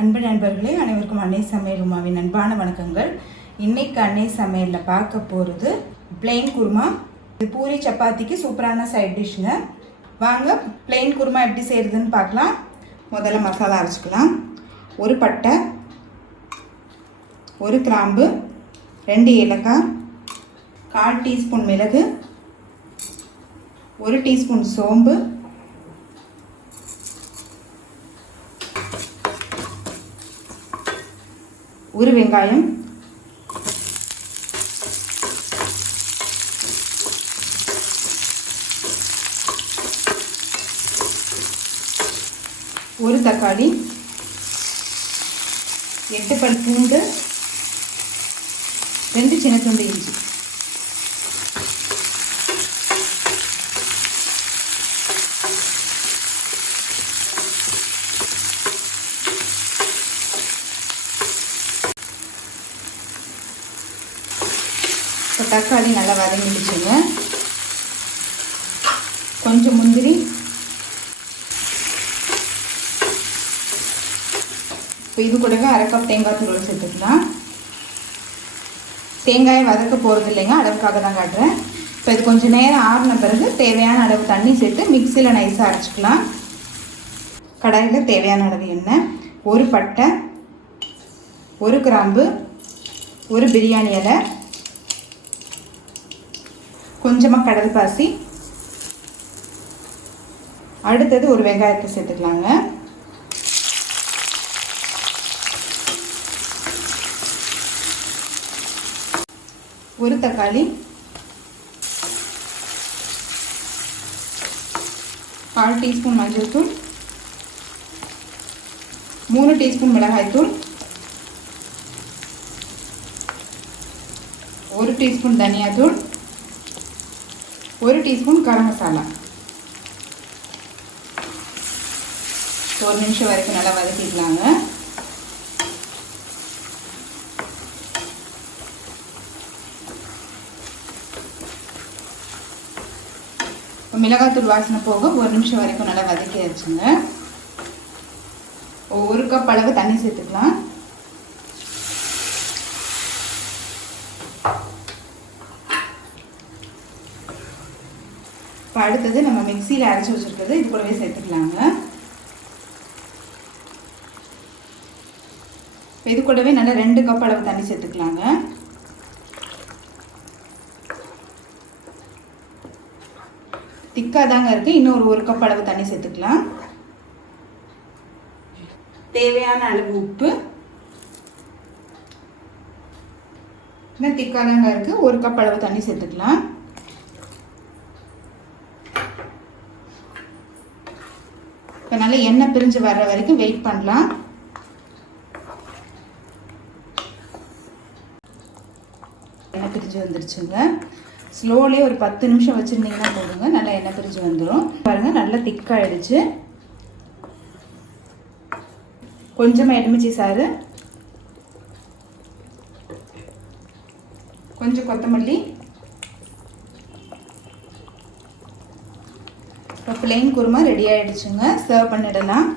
அன்பு நண்பர்களே, அனைவருக்கும் அன்னை சமையல் உமாவின் அன்பான வணக்கங்கள். இன்னைக்கு அன்னை சமையலில் பார்க்க போகிறது பிளெயின் குருமா. இது பூரி சப்பாத்திக்கு சூப்பரான சைட் டிஷ்ங்க. வாங்க பிளெயின் குருமா எப்படி செய்கிறதுன்னு பார்க்கலாம். முதல்ல மசாலா அரைச்சிக்கலாம். ஒரு பட்டை, ஒரு கிராம்பு, 2 ஏலக்காய், 1/4 டீஸ்பூன் மிளகு, 1 டீஸ்பூன் சோம்பு, ஒரு வெங்காயம், ஒரு தக்காளி, 8 பல் பூண்டு, 2 சின்ன துண்டு இஞ்சி. இப்போ தக்காளி நல்லா வதங்கிடுச்சுங்க. கொஞ்சம் முந்திரி, இப்போ இது கூடவே 1/2 கப் தேங்காய் துருவல் சேர்த்துக்கலாம். தேங்காயை வதக்க போகிறது இல்லைங்க, அளவுக்காக தான் காட்டுறேன். இப்போ இது கொஞ்சம் நேரம் ஆறின பிறகு தேவையான அளவு தண்ணி சேர்த்து மிக்சியில் நைஸாக அரைச்சிக்கலாம். கடாயில் தேவையான அளவு எண்ணெய், ஒரு பட்டை, ஒரு கிராம்பு, ஒரு பிரியாணி இலை, கொஞ்சமாக கடல் பாசி, அடுத்தது ஒரு வெங்காயத்தை சேர்த்துக்கலாங்க. ஒரு தக்காளி, 1/4 டீஸ்பூன் மஞ்சள் தூள், 3 டீஸ்பூன் மிளகாய் தூள், 1 டீஸ்பூன் தனியா தூள், 1 டீஸ்பூன் கரம் மசாலா. 1 நிமிஷம் வரைக்கும் நல்லா வதக்கிக்கலாங்க. மிளகாத்தூள் வாசனை போக 1 நிமிஷம் வரைக்கும் நல்லா வதக்கியாச்சுங்க. 1 கப் அளவு தண்ணி சேர்த்துக்கலாம். இப்போ அடுத்தது நம்ம மிக்சியில் அரைச்சி வச்சுருக்கிறது இது கூடவே சேர்த்துக்கலாங்க. இப்போ இது கூடவே நல்லா 2 கப் அளவு தண்ணி சேர்த்துக்கலாங்க. திக்காக தாங்க இருக்குது, இன்னும் 1 கப் அளவு தண்ணி சேர்த்துக்கலாம். தேவையான அளவு உப்பு, இன்னும் திக்காக தாங்க இருக்குது, 1 கப் அளவு தண்ணி சேர்த்துக்கலாம். இப்போ நல்லா எண்ணெய் பிரிஞ்சு வர்ற வரைக்கும் வெயிட் பண்ணலாம். எண்ணெய் பிரிஞ்சு வந்துருச்சுங்க. ஸ்லோலே ஒரு 10 நிமிஷம் வச்சுருந்தீங்கன்னா போதுங்க, நல்லா எண்ணெய் பிரிஞ்சு வந்துடும். பாருங்கள், நல்லா திக்காகிடுச்சு. கொஞ்சமாக எலுமிச்சை சாறு, கொஞ்சம் கொத்தமல்லி. இப்போ பிளெயின் குருமா ரெடி ஆகிடுச்சுங்க. சர்வ் பண்ணிடலாம்.